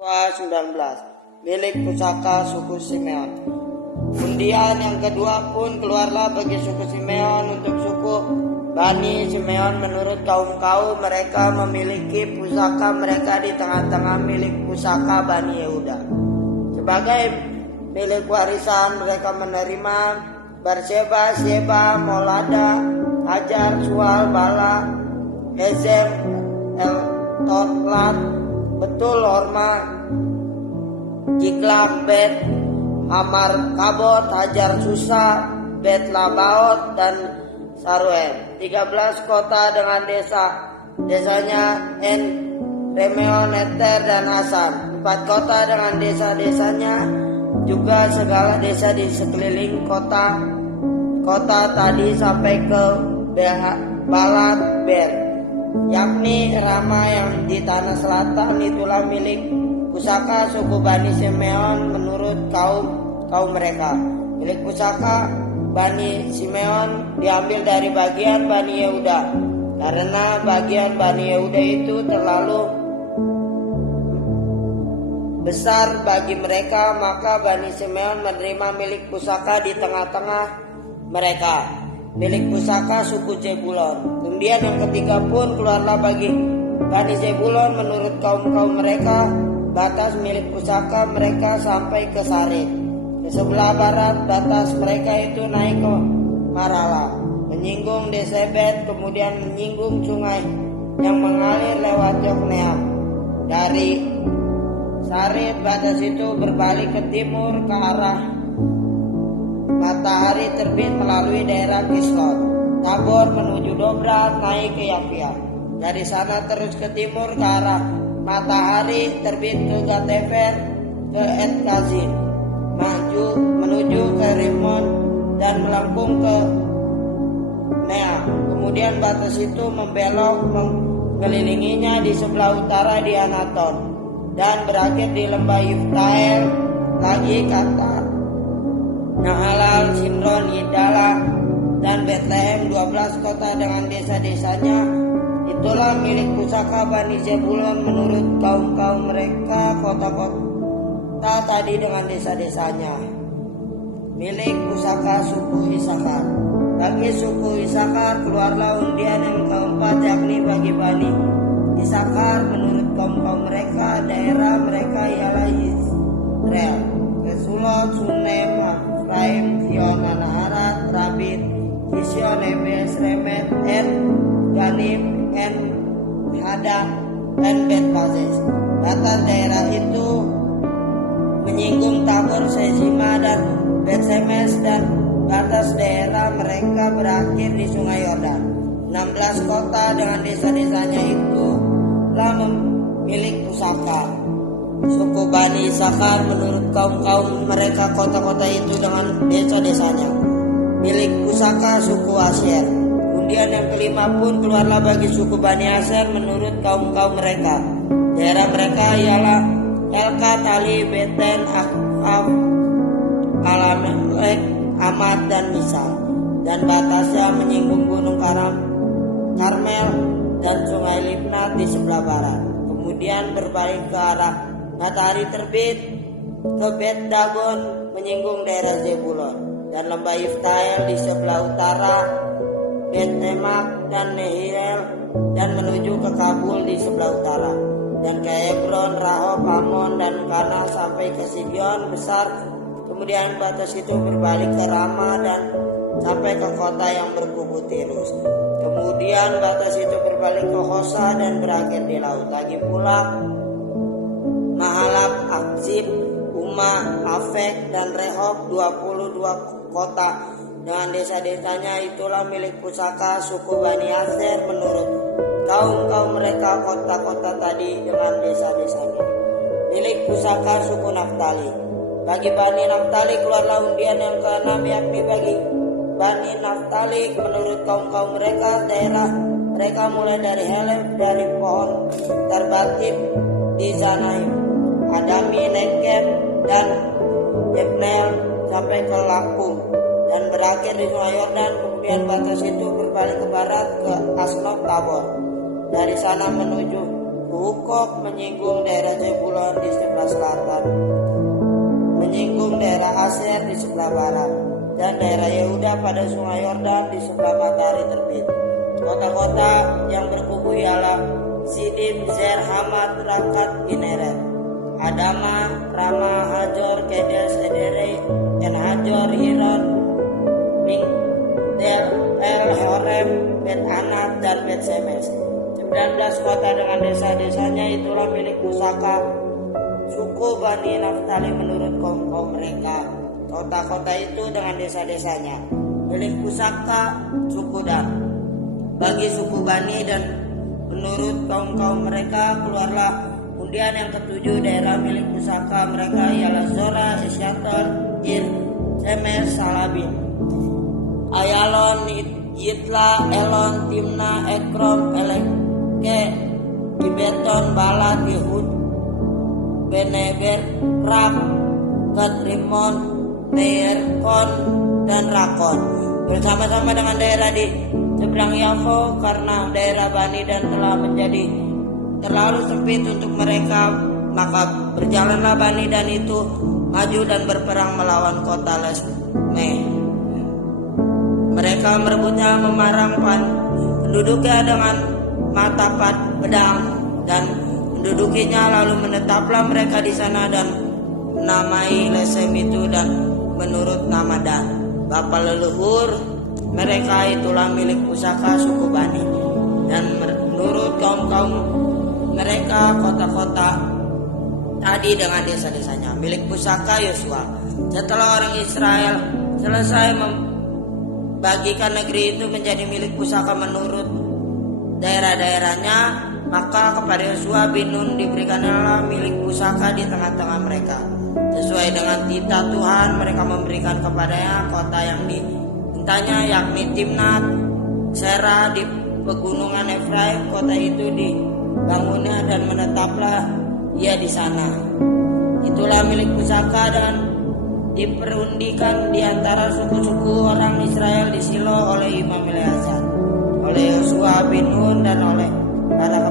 19 milik pusaka suku Simeon. Undian yang kedua pun keluarlah bagi suku Simeon. Untuk suku Bani Simeon menurut kaum mereka memiliki pusaka mereka di tengah-tengah milik pusaka Bani Yehuda. Sebagai milik warisan mereka menerima Berseba, Sheba, Molada, Hajar, Sual, Bala, Hezem, Totlat, Betul, Horma, Jiklam, Bet, Amar, Kabot, Hajar, Susa, Bet Labaot, dan Saruel. 13 kota dengan desanya En, Remeon, Eter, dan Asan. 4 kota dengan desa-desanya, juga segala desa di sekeliling kota tadi sampai ke Balat Ber, yakni Rama yang di tanah selatan. Itulah milik pusaka suku Bani Simeon menurut kaum mereka. Milik pusaka Bani Simeon diambil dari bagian Bani Yehuda, karena bagian Bani Yehuda itu terlalu besar bagi mereka, maka Bani Simeon menerima milik pusaka di tengah-tengah mereka. Milik pusaka suku Zebulon. Kemudian yang ketiga pun keluarlah bagi Bani Zebulon menurut kaum mereka. Batas milik pusaka mereka sampai ke Sarid. Ke sebelah barat batas mereka itu naik ke Marala, menyinggung Desebet, kemudian menyinggung sungai yang mengalir lewat Yokneam. Dari Sarid batas itu berbalik ke timur ke arah matahari terbit melalui daerah Kislon Tabor menuju Dobrat, naik ke Yafia. Dari sana terus ke timur ke arah matahari terbit ke Gatefer, ke Et-Kazin, menuju ke Rimon dan melengkung ke Nea. Kemudian batas itu membelok mengelilinginya di sebelah utara di Anaton dan berakhir di lembah Yiftael. Lagi kata Nahalal, Simron, Yidala, dan Betlehem, 12 kota dengan desa-desanya. Itulah milik pusaka Bani Zebulon menurut kaum mereka, kota-kota tadi dengan desa-desanya. Milik pusaka suku Isakar. Bagi suku Isakar keluarlah undian yang keempat, yakni bagi Bani Isakar menurut kaum mereka. Daerah mereka ialah Israel, Kesulot, Sunem, Efraim, Zion, Anaharat, Rabit, Kision, Ebes, Remet, En, Ganim, En, Hadad, dan Bet-Pases. Batas daerah itu menyinggung Tabor, Sezima, dan Bet-Semes, dan batas daerah mereka berakhir di Sungai Yordan. 16 kota dengan desa-desanya itu telah memiliki pusaka suku Bani Isakar menurut kaum mereka. Kota-kota itu dengan desa-desanya. Milik pusaka suku Asyer. Undian yang kelima pun keluarlah bagi suku Bani Asyer menurut kaum mereka. Daerah mereka ialah Elka, Tali, Beten, Akaf, Alamelek, Amad, dan Misal. Dan batasnya menyinggung gunung Karmel dan sungai Libnat di sebelah barat. Kemudian berbalik ke arah matahari terbit ke Bet Dagon, menyinggung daerah Zebulon, dan lembah Yiftael di sebelah utara, Bet Emak dan Nehirel, dan menuju ke Kabul di sebelah utara, dan ke Hebron, Rahob, Amon, dan Kana sampai ke Sibion besar. Kemudian batas itu berbalik ke Rama dan sampai ke kota yang berkubu Tirus. Kemudian batas itu berbalik ke Hosa dan berakhir di laut. Lagi pula Mahalab, Akzib, Uma, Afek, dan Rehob, 22 kota dengan desa-desanya. Itulah milik pusaka suku Bani Asyer menurut kaum mereka, kota-kota tadi dengan desa-desanya. Milik pusaka suku Naftali. Bagi Bani Naftali keluarlah undian yang ke-6, yakni bagi Bani Naftali menurut kaum mereka. Daerah mereka mulai dari Helef, dari pohon terbatib di Zanaim, Adami, Negev, dan Jebnel sampai ke Lakum dan berakhir di Sungai Yordan. Kemudian batas itu berbalik ke barat ke Asnot Tabor. Dari sana menuju ke Hukok, menyinggung daerah Zebulon di sebelah sebelah barat, dan daerah Yehuda pada sungai Yordan di sebelah matahari terbit. Kota-kota yang berkubu ialah Sidim, Zer, Hamat, Rakat, Kineret, Adama, Rama, Hajor, Kedes, Edere, En Hajor, Hiron, Migdel, El Horem, Bet Anat, dan Bet Semes. 19 kota dengan desa-desanya itulah milik pusaka suku Bani Naftali menurut kaum mereka. Kota-kota itu dengan desa-desanya milik pusaka suku Dan. Bagi suku Bani dan menurut kaum mereka keluarlah undian yang ketujuh. Daerah milik pusaka mereka ialah Zora, Esyator, Ir, Semer, Salabin, Ayalon, Yitla, Elon, Timna, Ekrom, Eleke, Gibeton, Balat, Yehud, Beneber, Rak, Rimon, Meirkon, dan Rakon, bersama-sama dengan daerah di seberang Yafo, karena daerah Bani Dan telah menjadi terlalu sempit untuk mereka. Maka berjalanlah Bani Dan itu maju dan berperang melawan kota Lesmeh. Mereka merebutnya, memarang penduduknya dengan matapat pedang dan mendudukinya. Lalu menetaplah mereka di sana dan menamai Lesem itu dan menurut nama Dan bapa leluhur mereka itulah milik pusaka suku Bani. Dan menurut kaum mereka kota-kota tadi dengan desa-desanya milik pusaka Yosua. Setelah orang Israel selesai membagikan negeri itu menjadi milik pusaka menurut daerah-daerahnya, maka kepada Yosua bin Nun diberikanlah milik pusaka di tengah-tengah mereka. Sesuai dengan titah Tuhan, mereka memberikan kepadanya kota yang dimintanya, yakni Timnat Serah di pegunungan Efraim. Kota itu dibangunnya dan menetaplah ia di sana. Itulah milik pusaka dan diperundikan di antara suku-suku orang Israel di Silo oleh Imam Eleazar, oleh Yosua bin Nun dan oleh para